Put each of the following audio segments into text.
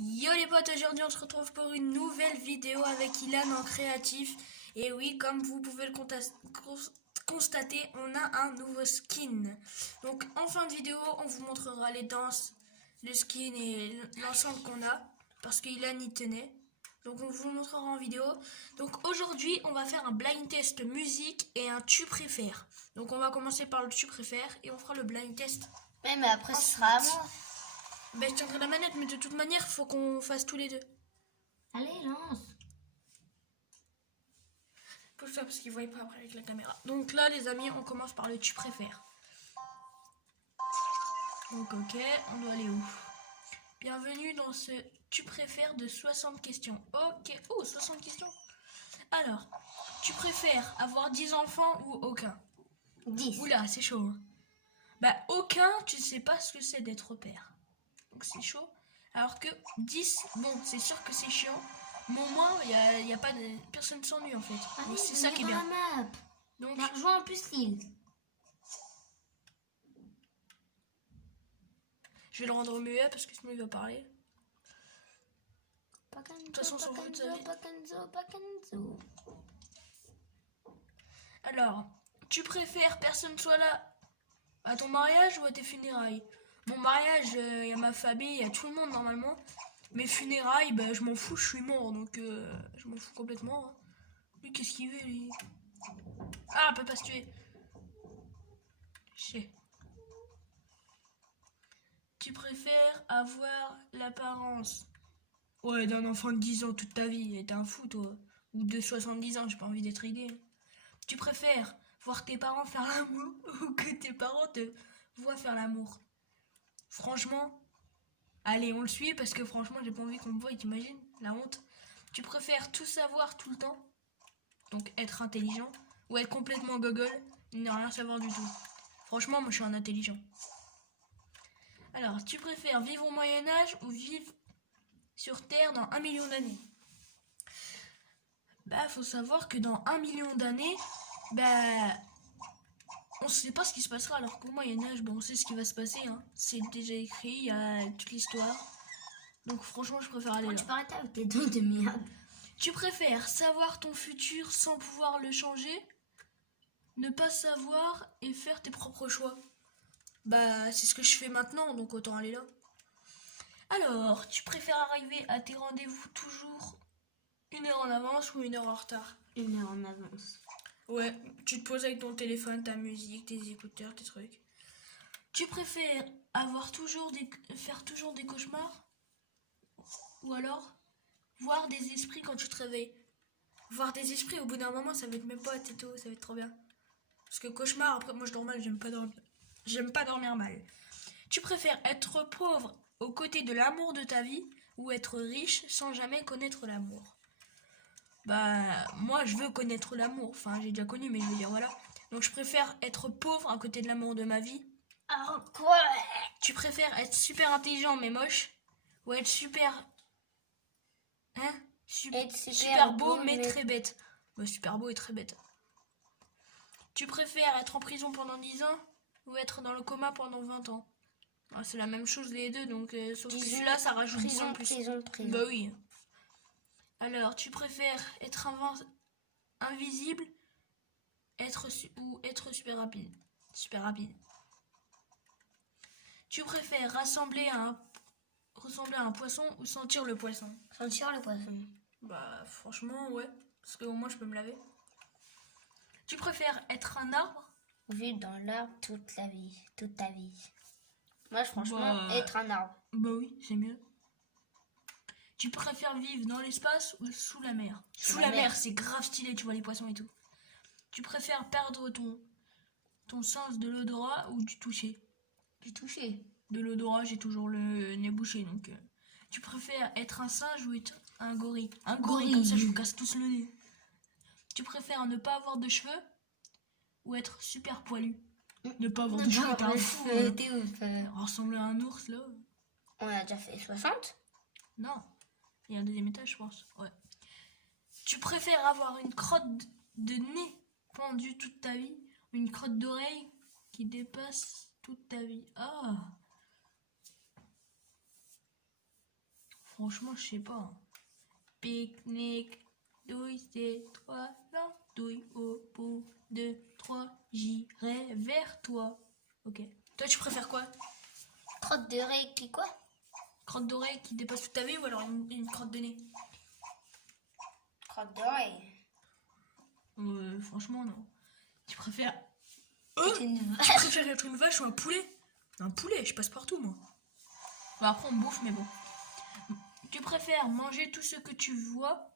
Yo les potes, aujourd'hui on se retrouve pour une nouvelle vidéo avec Ilan en créatif. Et oui, comme vous pouvez le constater, on a un nouveau skin. Donc en fin de vidéo, on vous montrera les danses, le skin et l'ensemble qu'on a. Parce qu'Ilan y tenait. Donc on vous montrera en vidéo. Donc aujourd'hui, on va faire un blind test musique et un tu préfères. Donc on va commencer par le tu préfères et on fera le blind test. Ouais, mais après, ce sera à moi. Ben, je tiendrai la manette, mais de toute manière, il faut qu'on fasse tous les deux. Allez, lance. Pour ça, parce qu'ils ne voient pas après avec la caméra. Donc là, les amis, on commence par le tu préfères. Donc, ok, on doit aller où? Bienvenue dans ce tu préfères de 60 questions. Ok, oh, 60 questions. Alors, tu préfères avoir 10 enfants ou aucun? 10. Oula, c'est chaud. Hein. Bah, aucun, tu sais pas ce que c'est d'être père. Donc, c'est chaud. Alors que 10, bon, c'est sûr que c'est chiant. Mais au moins, il y a pas de... personne s'ennuie en fait. Allez, c'est ça qui est bien. La map. Donc, on a rejoint en plus l'île. je vais le rendre muet parce que sinon il va parler. De toute façon, sans vous savez. Alors, tu préfères personne soit là à ton mariage ou à tes funérailles? Mon mariage, il y a ma famille, il y a tout le monde normalement. Mes funérailles, bah, je m'en fous, je suis mort, donc je m'en fous complètement. Hein. Lui, qu'est-ce qu'il veut, lui? Ah, on peut pas se tuer. Chier. Tu préfères avoir l'apparence d'un enfant de 10 ans toute ta vie, t'es un fou, toi. Ou de 70 ans, j'ai pas envie d'être aidé. Tu préfères voir tes parents faire l'amour ou que tes parents te voient faire l'amour? Franchement, allez, on le suit parce que franchement, j'ai pas envie qu'on me voie, t'imagines? La honte. Tu préfères tout savoir tout le temps, donc être intelligent, ou être complètement gogol, ne rien savoir du tout? Franchement, moi je suis un intelligent. Alors, tu préfères vivre au Moyen-Âge ou vivre sur Terre dans 1 million d'années? Bah, faut savoir que dans 1 million d'années, bah, on sait pas ce qui se passera, alors qu'au Moyen-Âge, on sait ce qui va se passer. Hein. C'est déjà écrit, il y a toute l'histoire. Donc, franchement, je préfère aller là. Tu peux arrêter avec tes dents de merde. Tu préfères savoir ton futur sans pouvoir le changer, ne pas savoir et faire tes propres choix? Bah, c'est ce que je fais maintenant, donc autant aller là. Alors, tu préfères arriver à tes rendez-vous toujours 1 heure en avance ou 1 heure en retard? 1 heure en avance. Ouais, tu te poses avec ton téléphone, ta musique, tes écouteurs, tes trucs. Tu préfères faire toujours des cauchemars? Ou alors voir des esprits quand tu te réveilles? Voir des esprits, au bout d'un moment, ça va être mes potes et tout, ça va être trop bien. Parce que cauchemar, après, moi je dors mal, j'aime pas dormir mal. Tu préfères être pauvre aux côtés de l'amour de ta vie ou être riche sans jamais connaître l'amour? Bah, moi je veux connaître l'amour. Enfin, j'ai déjà connu, mais je veux dire, voilà. Donc je préfère être pauvre à côté de l'amour de ma vie. Ah, quoi? Tu préfères être super intelligent mais moche ou être super... Hein? Être super beau mais très bête. Bah, super beau et très bête. Tu préfères être en prison pendant 10 ans ou être dans le coma pendant 20 ans? Ah, c'est la même chose les deux, donc sauf que celui-là, ça rajoute 10 ans de plus. Prison. Bah oui. Alors, tu préfères être invisible ou être super rapide? Super rapide. Tu préfères ressembler à un poisson ou sentir le poisson? Sentir le poisson. Bah franchement, ouais. Parce qu'au moins, je peux me laver. Tu préfères être un arbre? Vivre dans l'arbre toute ta vie. Moi, franchement, être un arbre. Bah oui, c'est mieux. Tu préfères vivre dans l'espace ou sous la mer? Sous la mer, c'est grave stylé, tu vois les poissons et tout. Tu préfères perdre ton sens de l'odorat ou du toucher? Du toucher. De l'odorat, j'ai toujours le nez bouché, donc... Tu préfères être un singe ou être un gorille? Un gorille, comme ça je vous casse tous le nez. Tu préfères ne pas avoir de cheveux ou être super poilu? Ne pas avoir de cheveux, t'es un fou. T'es ouf. Ressembler à un ours, là. On a déjà fait 60? Non. Il y a un deuxième étage, je pense. Ouais. Tu préfères avoir une crotte de nez pendue toute ta vie ou une crotte d'oreille qui dépasse toute ta vie? Ah. Franchement, je sais pas. Hein. Pique-nique, douille, c'est 3 douille au bout de 3, j'irai vers toi. Ok. Toi, tu préfères quoi? Crotte de ré qui quoi? Crotte d'oreille qui dépasse toute ta vie ou alors une crotte de nez? Crotte d'oreille. Franchement, non. Tu préfères... C'est une Tu vache. préfères être une vache ou un poulet? Un poulet, je passe partout, moi. Bon, après, on bouffe, mais bon. Tu préfères manger tout ce que tu vois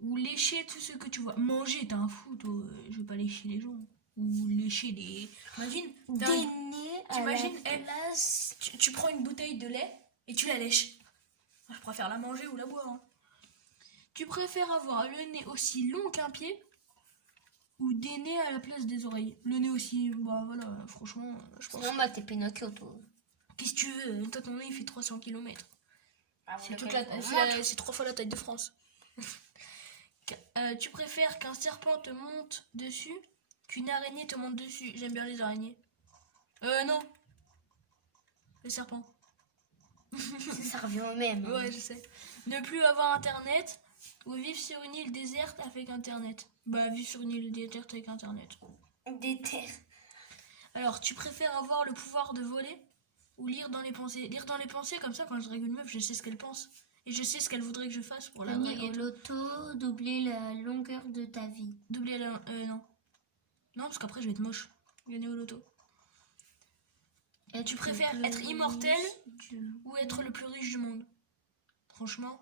ou lécher tout ce que tu vois? Manger, t'es un fou, toi. Je vais pas lécher les gens. Ou lécher les... Imagine, t'as un- Des nez à la t'imagines, place. tu prends une bouteille de lait et tu la lèches. Je préfère la manger ou la boire. Hein. Tu préfères avoir le nez aussi long qu'un pied ou des nez à la place des oreilles? Le nez aussi, bah voilà, franchement, je pense. Non, bah t'es Pinocchio, toi. Qu'est-ce que tu veux? Toi, ton nez, il fait 300 km. Ah, C'est 3 fois la taille de France. Tu préfères qu'un serpent te monte dessus qu'une araignée te monte dessus? J'aime bien les araignées. Non. Le serpent. Ça revient au même. Ouais, je sais. Ne plus avoir internet ou vivre sur une île déserte avec internet? Bah, vivre sur une île déserte avec internet. Des terres. Alors, tu préfères avoir le pouvoir de voler ou lire dans les pensées? Lire dans les pensées, comme ça, quand je drague une meuf, je sais ce qu'elle pense. Et je sais ce qu'elle voudrait que je fasse pour la Gagner draguer. au loto, doubler la longueur de ta vie. Doubler la... non. Non, parce qu'après, je vais être moche. Gagner au loto. Tu préfères être immortel ou être le plus riche du monde? Franchement,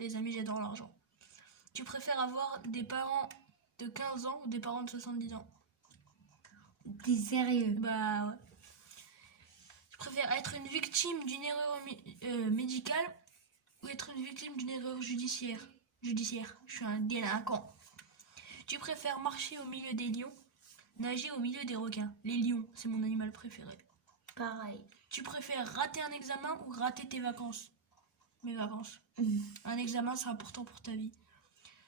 les amis, j'adore l'argent. Tu préfères avoir des parents de 15 ans ou des parents de 70 ans? T'es sérieux? Bah ouais. Tu préfères être une victime d'une erreur médicale ou être une victime d'une erreur judiciaire? Judiciaire, je suis un délinquant. Tu préfères marcher au milieu des lions, nager au milieu des requins? Les lions, c'est mon animal préféré. Pareil. Tu préfères rater un examen ou rater tes vacances? Mes vacances. Un examen, c'est important pour ta vie.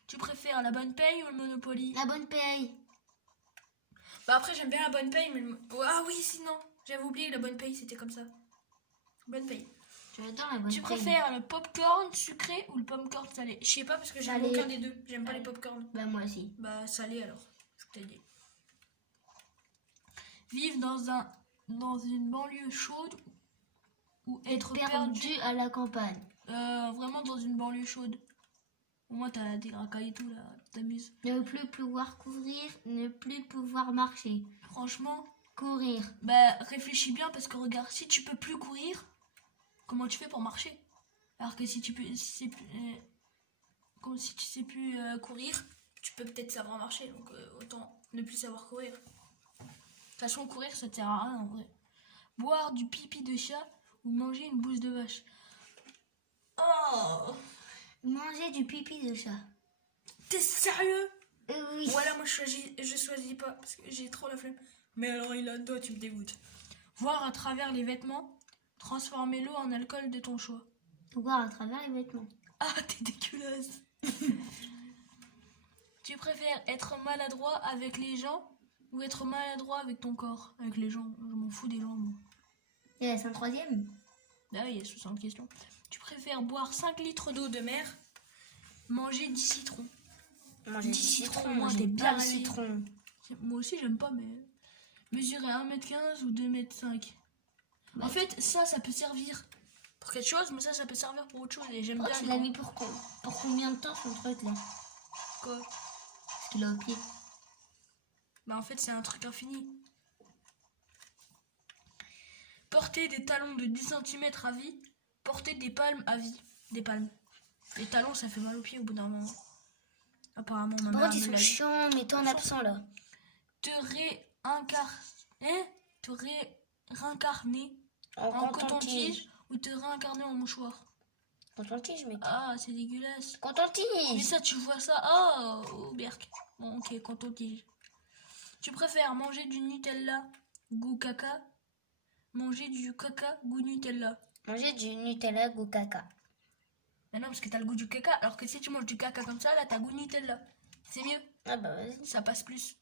Tu préfères la bonne paye ou le Monopoly? La bonne paye. Bah après, j'aime bien la bonne paye, mais... Ah oui, sinon, j'avais oublié, la bonne paye, c'était comme ça. Bonne paye. J'adore la bonne Tu paye. préfères le popcorn sucré ou le popcorn salé? Je sais pas parce que j'aime Salé. aucun des deux. J'aime pas les popcorn. Bah moi aussi. Bah salé alors. Je t'ai dit. Vivre dans une banlieue chaude ou être perdu à la campagne. vraiment dans une banlieue chaude. Au moins t'as des racailles et tout là, tu t'amuses. Ne plus pouvoir courir, ne plus pouvoir marcher. Franchement, Courir. bah réfléchis bien parce que regarde, si tu peux plus courir, comment tu fais pour marcher? Alors que si tu peux, comme si tu sais plus courir, tu peux peut-être savoir marcher, donc autant ne plus savoir courir. De toute façon, courir ça te sert à rien en vrai. Boire du pipi de chat ou manger une bouse de vache? Oh, Manger du pipi de chat. t'es sérieux? Oui. Voilà, moi je choisis pas parce que j'ai trop la flemme. Mais alors il a toi, tu me dégoûtes. Voir à travers les vêtements, transformer l'eau en alcool de ton choix. Voir à travers les vêtements. Ah, t'es dégueulasse. Tu préfères être maladroit avec les gens ou être maladroit avec ton corps? Avec les gens, je m'en fous des gens, moi. Et c'est un troisième. Ah, il y a 60 questions. Tu préfères boire 5 litres d'eau de mer, manger 10 citrons? Manger 10 citrons, moi, t'es j'aime bien pas le réveillé. citron. Moi aussi, j'aime pas, mais... Mesurer 1m15 ou 2m5? Bah, En fait, ça peut servir pour quelque chose, mais ça peut servir pour autre chose. Et j'aime bien tu les l'as grands. mis pour combien de temps son truc là? Quoi? Parce qu'il a au pied. Bah en fait, c'est un truc infini. Porter des talons de 10 cm à vie, porter des palmes à vie. Des palmes. Les talons, ça fait mal aux pieds au bout d'un moment. Apparemment, ma Par mère contre, ils me sont l'a dit. chiants, mais toi en absent là. Te réincarner en coton-tige ou te réincarner en mouchoir? Coton-tige, mec. Ah, c'est dégueulasse. Mais Coton-tige. ça, tu vois ça. Ah, au berk. Bon, ok, coton-tige. Tu préfères manger du Nutella goût caca, manger du caca goût Nutella? Manger du Nutella goût caca. Mais non, parce que t'as le goût du caca, alors que si tu manges du caca comme ça, là, t'as goût Nutella. C'est mieux, Ah bah vas-y. ça passe plus.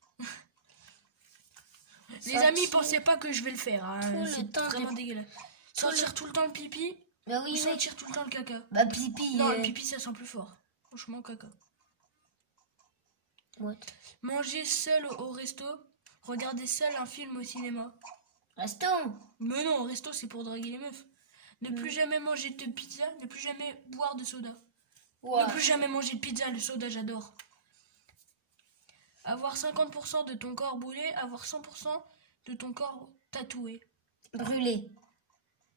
Les amis, pensez pas que je vais le faire. Hein. Tout le C'est temps vraiment de- dégueulasse. Sortir tout le temps le pipi Bah Ou oui, mais... sentir tout le temps le caca. Bah pipi. Non, le pipi, ça sent plus fort. Franchement, caca. What? Manger seul au resto. Regarder seul un film au cinéma. Resto. Mais non, au resto, c'est pour draguer les meufs. Ne plus jamais manger de pizza. Ne plus jamais boire de soda. Ouais. Ne plus jamais manger de pizza. Le soda, j'adore. Avoir 50% de ton corps brûlé. Avoir 100% de ton corps tatoué. Brûlé.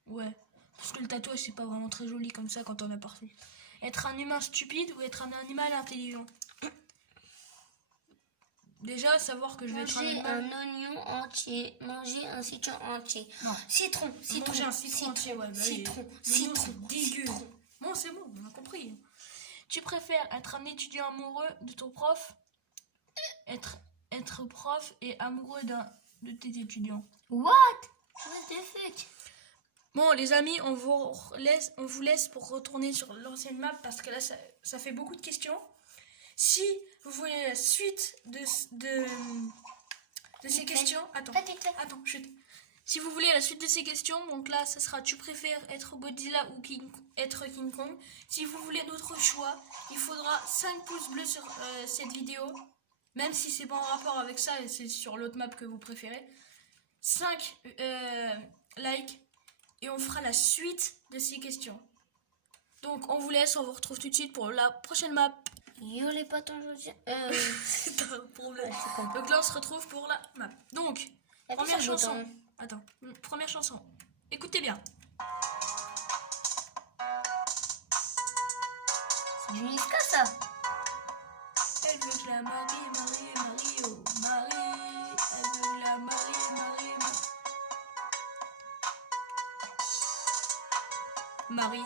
Ouais. Parce que le tatouage, c'est pas vraiment très joli comme ça quand on a parfait. Être un humain stupide ou être un animal intelligent. Déjà, savoir que je vais être un Manger animal... un oignon entier. Manger un citron entier. Non. Citron. Manger un citron entier, ouais. Bah oui. Citron. L'oignon, Citron. c'est dégueu. Bon, c'est bon, on a compris. Tu préfères être un étudiant amoureux de ton prof, être prof et amoureux de tes étudiants. What? What the fuck? Bon, les amis, on vous laisse pour retourner sur l'ancienne map parce que là, ça fait beaucoup de questions. Si vous voulez la suite de ces questions... Attends, chut. Si vous voulez la suite de ces questions, donc là, ça sera tu préfères être Godzilla ou être King Kong. Si vous voulez d'autres choix, il faudra 5 pouces bleus sur cette vidéo. Même si c'est pas en rapport avec ça et c'est sur l'autre map que vous préférez. 5 likes et on fera la suite de ces questions. Donc on vous laisse, on vous retrouve tout de suite pour la prochaine map. Yo les potes, aujourd'hui. T'as un problème. Donc là on se retrouve pour la map. Donc, première chanson. Attends, première chanson. Écoutez bien. C'est du Niska ça. Elle veut que la Marie, oh Marie. Elle veut que la Marie. Marie.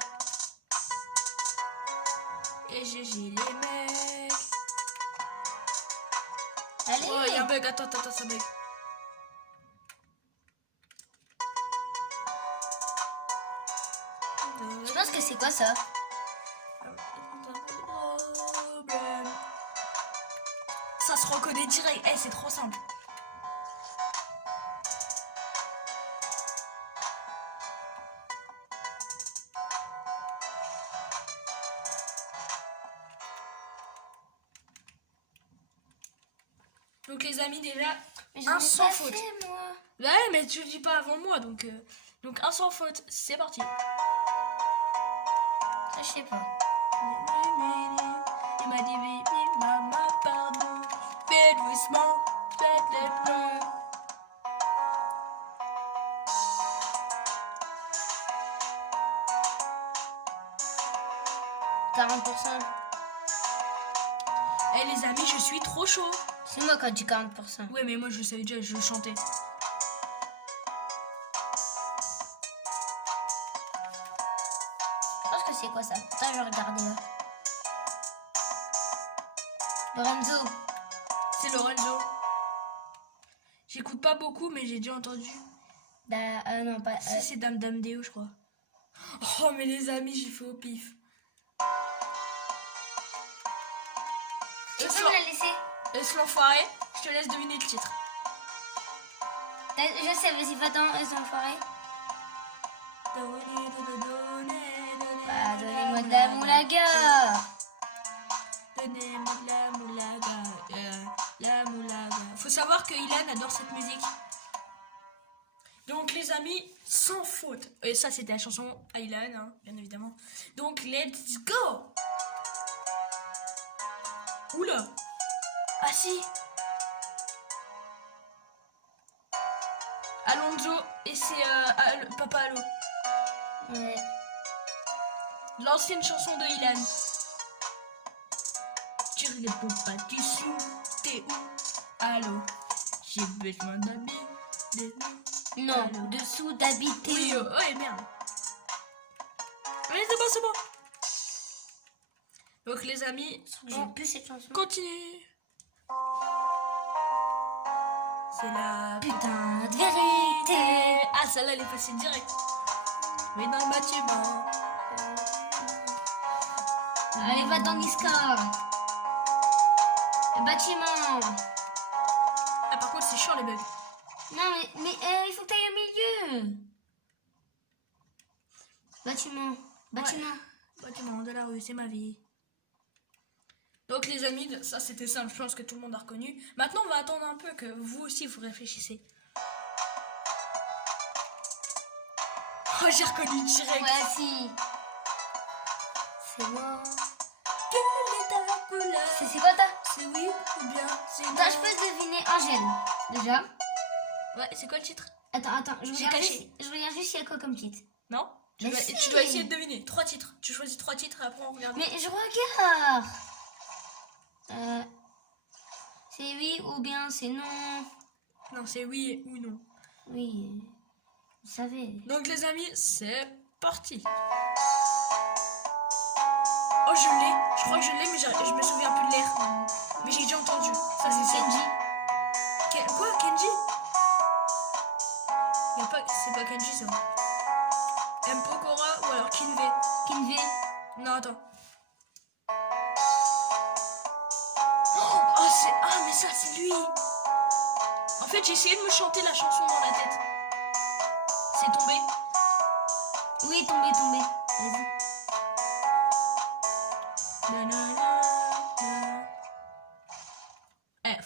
Et GG les mecs. Allez. Oh, il y a un bug, attends, ça bug. Je pense que c'est quoi ça? Ça se reconnaît direct. Eh, c'est trop simple. Donc les amis, déjà, un sans faute. Moi. Ouais, mais tu le dis pas avant moi, donc un sans faute, c'est parti. Ça, je sais pas. Il m'a dit, baby, maman, pardon, fais doucement, faites les plans. « 40%. Eh les amis, je suis trop chaud. C'est moi qui ai dit 40%. Ouais, mais moi je savais déjà, je chantais. Je pense que c'est quoi ça? Attends, je vais regarder là. Lorenzo. C'est Lorenzo. J'écoute pas beaucoup, mais j'ai déjà entendu. Non, pas. Si, c'est Dame Dame Déo, je crois. Oh, mais les amis, j'ai fait au pif. Tu peux me la laisser? Est-ce l'enfoiré? Je te laisse deviner le titre. Je sais, vas-y, va-t'en, elles ont foiré. Bah, donnez-moi de la moulaga. Donnez-moi de la moulaga. La moulaga. Faut savoir que Ilan adore cette musique. Donc les amis, sans faute. Et ça c'était la chanson Ilan, hein, bien évidemment. Donc let's go. Oula. Ah si. Alonso et c'est Papa Allo. Ouais. L'ancienne chanson de Ilan. Tire les pompes à tissu, t'es où? Allô, j'ai besoin d'habits. Non, dessous d'habiter. Oui, ouais, merde. Allez, c'est bon. Donc les amis, J'ai plus cette chanson. continue. C'est la Putain de vérité. Ah, celle-là, elle est passée direct. Mais dans le bâtiment. Allez, va dans Niska. Le bâtiment. Ah, par contre, c'est chiant les bugs. Non, mais il faut que tu ailles au milieu. Bâtiment. Bâtiment. Bâtiment de la rue, c'est ma vie. Donc les amis, ça c'était simple, je pense que tout le monde a reconnu. Maintenant on va attendre un peu que vous aussi vous réfléchissez. Oh j'ai reconnu direct. Ouais, si. C'est moi. Quelle est ta couleur? C'est quoi ta? C'est oui ou bien c'est non? Attends, je peux deviner Angèle. Déjà. Ouais, c'est quoi le titre? Attends, je J'ai regarde caché. juste, je regarde juste il y a quoi comme titre. Non? Mais Tu si. dois essayer de deviner. 3 titres. Tu choisis 3 titres et après on regarde. Mais je regarde. C'est oui ou bien c'est non. Non, c'est oui ou non. Oui, vous savez. Donc les amis, c'est parti. Oh, je l'ai. Je crois que je l'ai, mais je me souviens plus de l'air. Mais j'ai déjà entendu. Ça, c'est sûr. Kenji. Quoi, Kenji? C'est pas Kenji, ça. Mpokora ou alors Kinve. Kinve. Non, attends. Oh, c'est... Ah, mais ça, c'est lui. En fait, j'ai essayé de me chanter la chanson dans la tête. C'est tombé. Oui, tombé. Vas-y.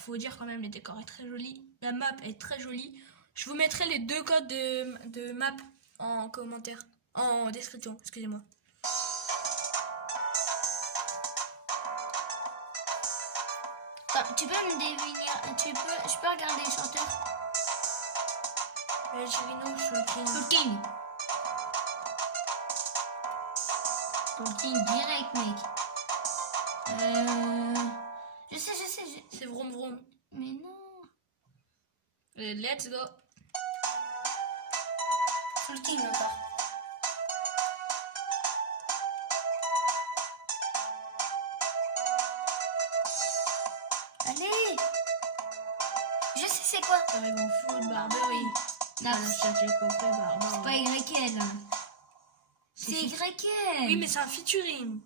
Faut dire quand même, les décors est très joli. La map est très jolie. Je vous mettrai les 2 codes de map en commentaire. En description, excusez-moi. Attends, tu peux me deviner. Je peux regarder les chanteurs. Chirino, Shulkin. Shulkin. Shulkin direct, mec. Je sais. C'est Vroom Vroom. Mais non. Let's go. Shulkin encore. Allez. Je sais c'est quoi. T'arrives en full Barberie. Non, c'est pas YL. C'est YL. Oui, mais c'est un featuring.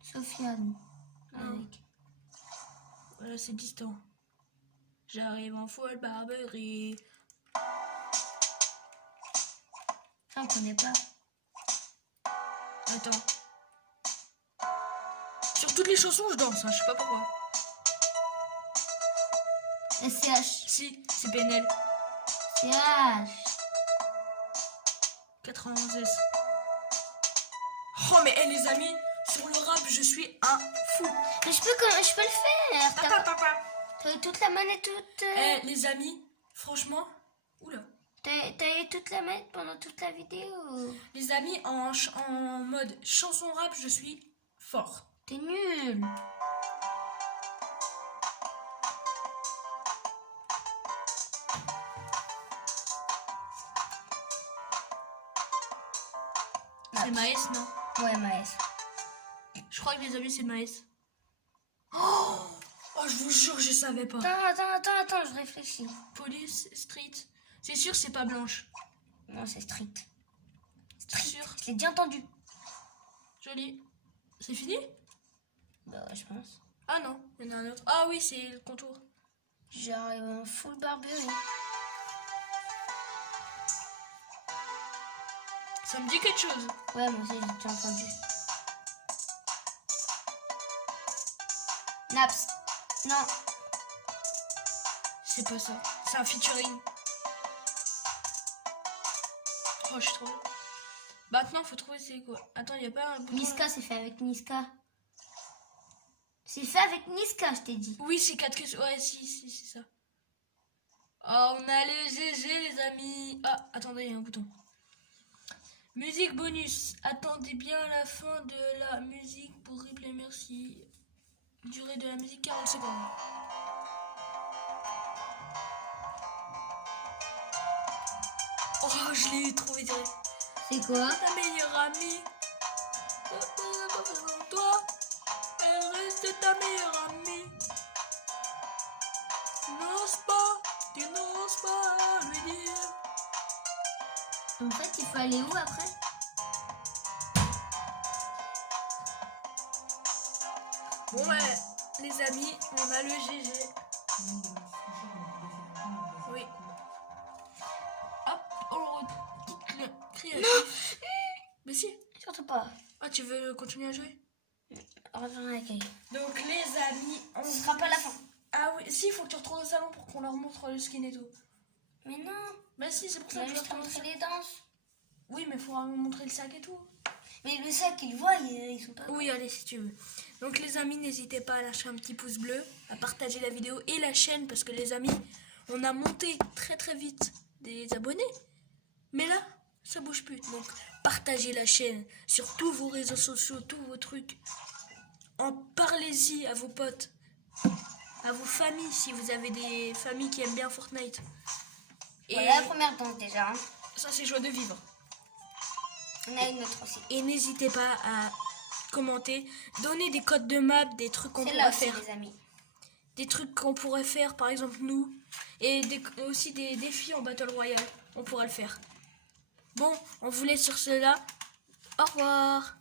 Sofiane. Avec. Voilà, c'est distant. J'arrive en full Barberie. Ça, on connaît pas. Attends. Sur toutes les chansons, je danse, hein, je sais pas pourquoi. SCH. Si, c'est PNL. SCH. 91 S. Oh, mais les amis, sur le rap, je suis un fou. Mais je peux le faire. T'as eu toute la manette, Les amis, franchement, oula. T'as eu toute la manette pendant toute la vidéo. Les amis, en mode chanson rap, je suis fort. T'es nul. C'est Maes, non? Ouais, Maes. Je crois que les amis, c'est Maes. Oh, je vous jure, je savais pas. Attends, je réfléchis. Police, Street. C'est sûr, c'est pas Blanche. Non, c'est Street. C'est sûr. Je l'ai déjà entendu. Joli. C'est fini? Bah ouais, je pense. Ah non, il y en a un autre. Ah oui, c'est le contour. J'arrive en full Barberie. Ça me dit quelque chose. Ouais, moi aussi, j'ai déjà entendu. Naps. Non. C'est pas ça. C'est un featuring. Oh, je suis trop... Maintenant, faut trouver c'est quoi. Attends, il y a pas un bouton... Niska, c'est fait avec Niska. C'est fait avec Niska, je t'ai dit. Oui, c'est 4 questions. Ouais, si, c'est ça. Oh, on a le GG, les amis. Ah, attendez, il y a un bouton. Musique bonus. Attendez bien la fin de la musique pour replay, merci. Durée de la musique, 40 secondes. Oh, je l'ai trouvé direct. C'est quoi? Ta meilleure amie. Toi, elle reste ta meilleure amie. Tu n'oses pas lui dire. En fait, il faut aller où après? Bon ouais, les amis, on a le GG. Oui. Hop, on retitre le créatif. Mais si. pas. Ah, tu veux continuer à jouer? Reviens à l'accueil. Donc les amis, on Ce sera pas la fin. Ah oui, si, il faut que tu retournes au salon pour qu'on leur montre le skin et tout. Mais non, Bah si, c'est pour tu ça vas que je juste vais montrer les danses. Oui, mais il faudra me montrer le sac et tout. Mais le sac, ils voient, ils sont pas... Oui, allez, si tu veux. Donc les amis, n'hésitez pas à lâcher un petit pouce bleu, à partager la vidéo et la chaîne, parce que les amis, on a monté très très vite des abonnés. Mais là, ça bouge plus. Donc partagez la chaîne sur tous vos réseaux sociaux, tous vos trucs. En parlez-y à vos potes, à vos familles, si vous avez des familles qui aiment bien Fortnite. Et Voilà la première danse déjà. Hein. ça, c'est joie de vivre. On a une autre aussi. Et n'hésitez pas à commenter, donner des codes de map, des trucs qu'on C'est pourrait là aussi, faire. les amis. Des trucs qu'on pourrait faire, par exemple nous. Et aussi des défis en Battle Royale. On pourra le faire. Bon, on vous laisse sur cela. Au revoir.